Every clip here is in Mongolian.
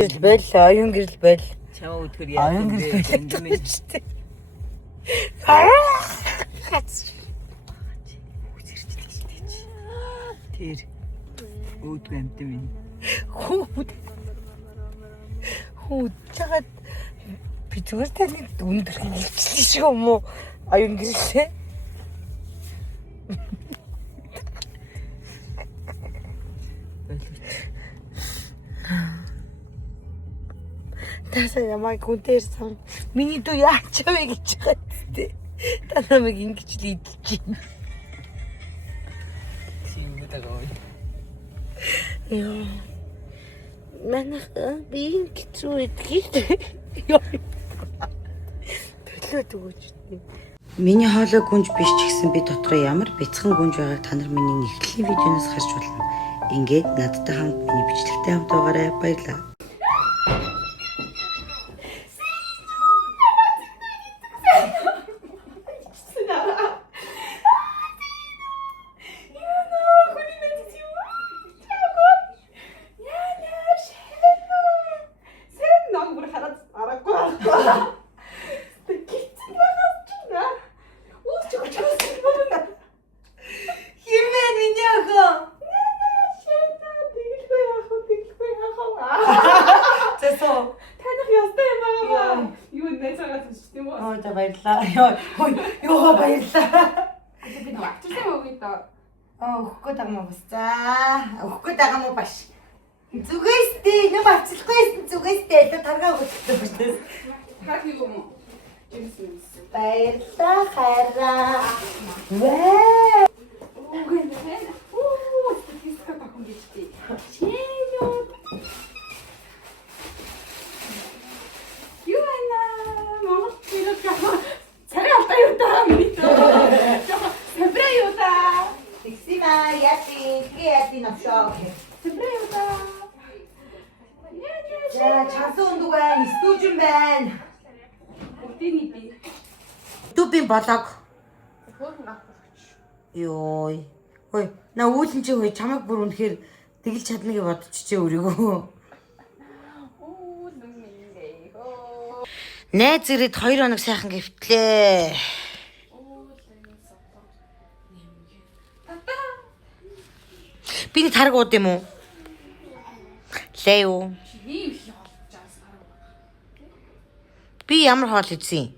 Гэрэл байл, оюун гэрэл байл. Чамаа өдгөр яа юм бэ? Тэр өөдгөө амт минь. Хүүд чагаад би зүгээр таны өндөр хэлчихсэн шиг юм уу? Оюун гэрэлээ. Тасаа ямаг хүнээр сан. Миний дүү яач вэ гэж байгаа тээ. Та намайг ингэж л идэлж байна. Симэтагой. Яа. Манайх би ингэж үдгийг. Яа. Төлөөд өгөөч. Миний хоолой гүнж биш ч гэсэн би дотроо ямар бяцхан гүнж байгааг та нар миний нэгтгэлийн видеоноос харж болно. Ингээд надтай хамт миний бичлэгтэй хамт байгаарай. Баярлалаа. За баярлаа. Йоо баярлаа. Би нэг актертэй мөгий та. Өгөхгүй дагмаа бас. За өгөхгүй дагмаа баш. Зүгээстэй нэг авчлахгүй зүгээстэй таргаа өгөхгүй баш. Хаачих юм уу? Жимс. Баярлаа хараа. Ваа. Үгүй нэ. Оо, статистика тахан гэжтэй. Шинё. Юуна, Монгол хэлээр царай алдаа юу та миний тоо. Сэбрэ юу та. Тиксима яти навшоо. Сэбрэ юу та. За чансан өндөг байна, стужин байна. Өдний би. Ютубын блог. Хөөрхөн авах. Йой. Хөөе, на үүлэн чи хөөе чамайг бүр үнэхээр тэгэлж чадна гэж бодчихжээ өөрийгөө. Оо, нүмээ. Оо. Найз ирээд 2 хоног сайхан гэвтлээ. Би нэг тараг ууд юм уу? Лээ юу? Би ямар хоол идсэн?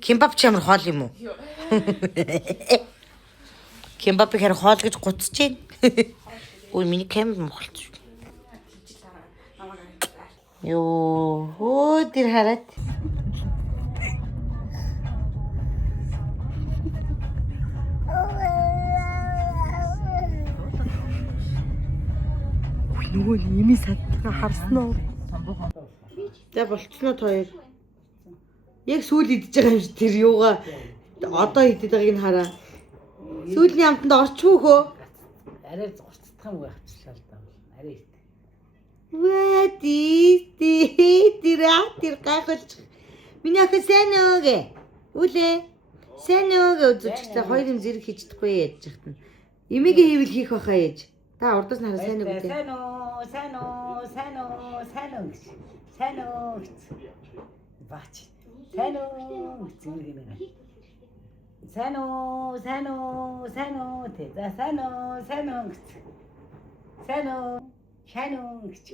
Кимбап ч ямар хоол юм уу? Кимбапыг хэр хоол гэж гуцж байна. Ой миний камер мохолч. Йоо, хөө тэр хараад. Нөгөө ними садтаа харсан уу? За болцсноо хоёр. Яг сүүл идэж байгаа юм шиг тэр юугаа одоо идэж байгааг нь хараа. Сүүлийн амтанд орчихгүй хөө. Арай зурцдах юм байцлаа л даа. Арай. Ваа тэр гайхалж. Миний ах сайн уу гэ. Үлээ. Сайн уу гэж үзчихсэн. Хоёр юм зэрэг хийчихдэггүй яаж яхад. Имигийн хийвэл хийх байхаа яаж. Та урдаас нараа сайн уу гэдэг. Сайн уу. Сайн уу. Бач. Сайн уу. Зүрх юм. Сайн уу. Тэ. За сайн уу. гэж.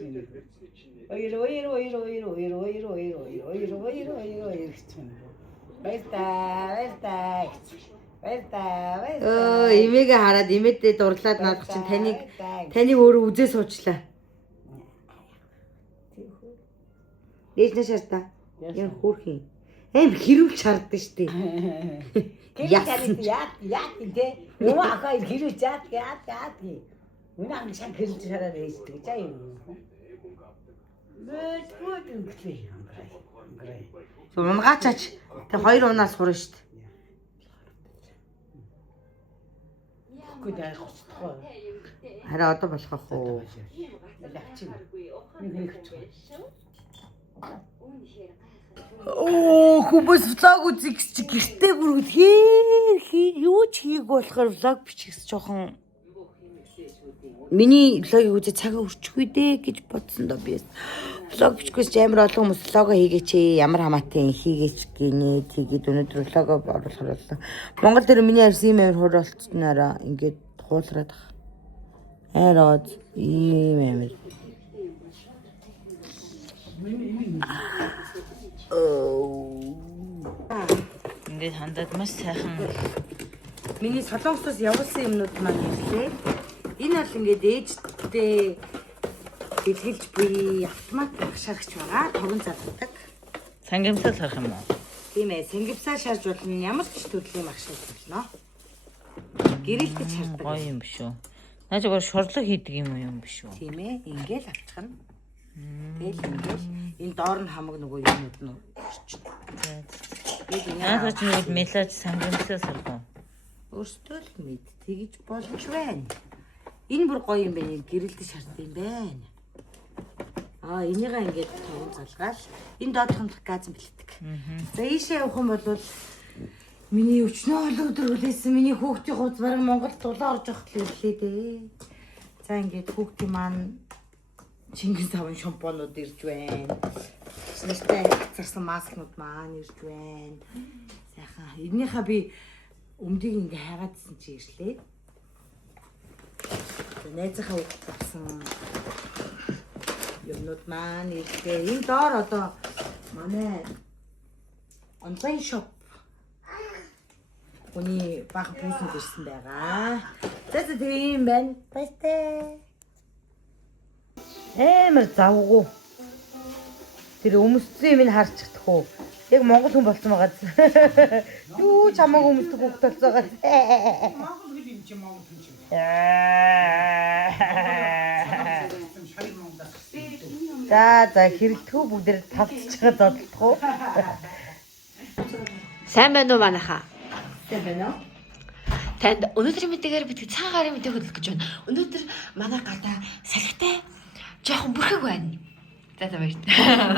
Ой. Баяртай. Имигээ хараад имээдээ дурлаад наадах чинь таныг өөрөө үзээ суучлаа. Ээж на шаартаа. Яа хөөрхин. Эм хэрүүл чардсан штеп. Яа тэ. Юу ахаа хэрүүл яат. Үнэн шан хэрүүл чараад ээждэг чаа юм. Бэт үгүй. Унгачаач. Тэг 2 унаас хурна штеп. Гүдээ хоцтгоо. Хараа одоо болох ах уу? Оо, хүмүүс влог үзэх гэж гэртээ бүр юу ч хийх болохоор влог бичих жоохон миний влогийг үзээ цагаа өрчихгүй дээ гэж бодсон доо би. Влог бичихгүйс амар олон хүмүүс влого хийгээч ямар хамаатай хийгээч гинэ тэгээд өнөөдөр влого оруулахаар болсон. Монгол дээр миний арьс ийм амар хурд болцснараа ингээд хуулраад байгаа. Араад ийм амар. Ингээд хандаад маш сайхан. Миний солонгосоос явуулсан юмнууд маань ирлээ. Энэ бол ингээд ээжтэй дэлгэлж буй автомат багшаарч байгаа. Тогон залгадаг. Сангамсаа сарах юм уу? Тийм ээ, сэнгивсаа шарж болно. Ямар ч төрлийн багшаар болно. Гэрэлтэж шардаг. Гоё юм биш үү? Наажгаар шурлаг хийдэг юм биш үү? Тийм ээ, ингээл авчихна. Тэгэл ингээл энэ доор нь хамаг нөгөө юмуд нь орчно. Наадах ч нэг мелаж сангамсаа сарах. Өөртөө л мэд тэгж болж байна. Энэ бүр гоё юм байна. Гэрэлтэж шаарддаг юм байна. Энийгээ ингээд таван залгаал. Энэ доотхонд газ бэлтдэг. За ийшээ явах юм бол миний өчнөө өдөр хүлээсэн миний хүүхдийн хувьд бараг Монголд дулаа орж явах хэлээ дээ. За ингээд хүүхдийн маань Чингис таван шампунууд ирж байна. Нэртэй зарсан маскнууд маань ирж байна. Сайхан. Энийхээ би өмдийг ингээ хайгаадсэн чи ирлээ. Найзынхаа хүүхд авсан юмнууд маань ирлээ. Энэ доор одоо манай онлайн шоп Уни бага пүүсэн ирсэн байгаа. За тэгээ юм байна. Баяртай. Эмэр завгүй. Тэр өмссөн юм харж чадах уу? Яг монгол хүн болсон байгаа. Юу ч хамаагүй өмсдөг хүүхд болсон байгаа. Монгол хэл юм чи монгол хүн чинь. За хэрэлтгүү бүгдээр тавцж байгаа додолдох уу? Сайн байна уу манайхаа? Сайн байна уу? Танд өнөөдрийн мэдээгээр бид цагаан гарын мэдээ хөтлөх гэж байна. Өнөөдөр манай гадаа салхитай жоохон бүрхэг байна. За баярлалаа.